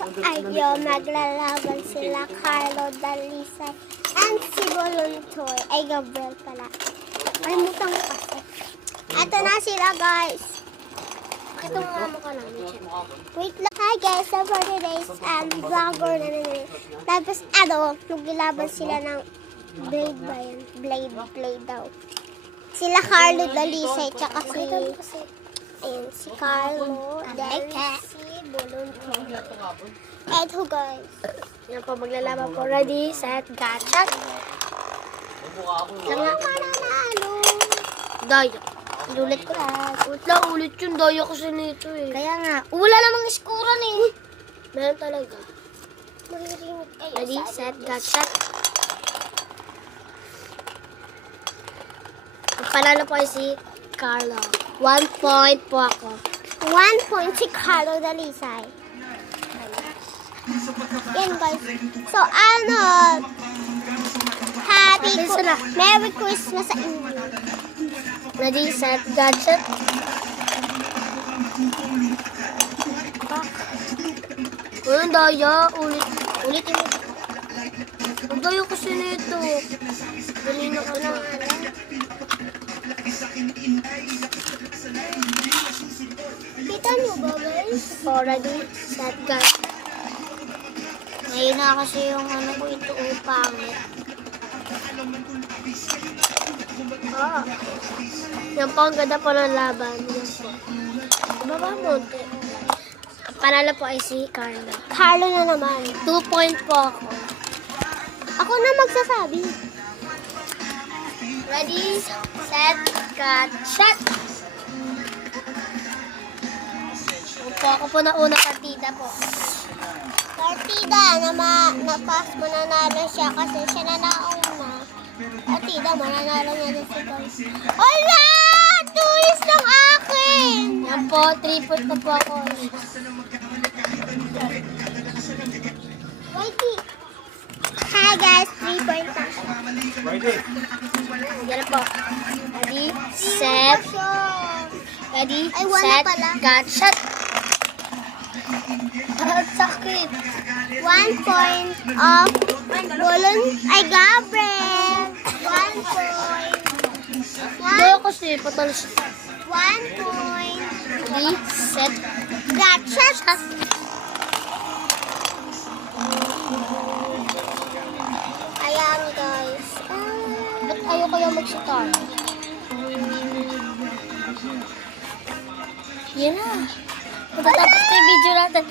Ayun, naglalaban sila Carlo Dalisay and si Voluntoy. Ay, Gabriel pala. Kalimutan ko kasi. Ito na sila, guys. Ito nga mukha namin. Wait lang. Hi, guys. So, for today's vlogger na naman. Tapos, naglaban sila ng Blade ba yan? Blade daw. Sila Carlo Dalisay, tsaka si... Ayan, si Carlo Dalisay, Voluntoy. Eto, guys. Yan po, maglalaban po. Ready, set, gotcha. Lang nga mananalo. Daya. Inulit ko lang. Ulit yun. Daya kasi nito eh. Kaya nga. Wala namang iskuran eh. Meron talaga. Ready, set, gotcha. Ang panalo po ay si Carlo. 1 point po ako. 1 point si Carlo Dalisay. Yan, guys. So, Merry Christmas sa inyo. Ready, set, gadget. Ang daya. Ulitin mo. Ang daya kasi nito. Ganina ka na. Kita nyo ba, guys? So, ready, set, gadget. Ngayon na kasi yung ko ito pangit. Yan po, ang ganda po ng laban. Baba mo. Ang panalo po ay si Carlo. Carlo na naman. 2 point po ako. Ako na magsasabi. Ready, set, cut, shot! Ako po na una partida po. Partida, na-pass mananalo siya kasi siya na nauna. Partida, mananalo niya din si guys. Wala! Tulis ng akin! Yan po, 3 point na po ako. Righty! Hi guys, 3 point na. Yan po. Ready, set. Ready, set, gotcha. Sakit. 1 point of Gabriel. 1 point. Dito kasi patalo siya. 1 point. Ready, set, gotcha. Ayan, guys. Ba't ayaw kaya mag-start? Yan na. Matatapos na yung video natin.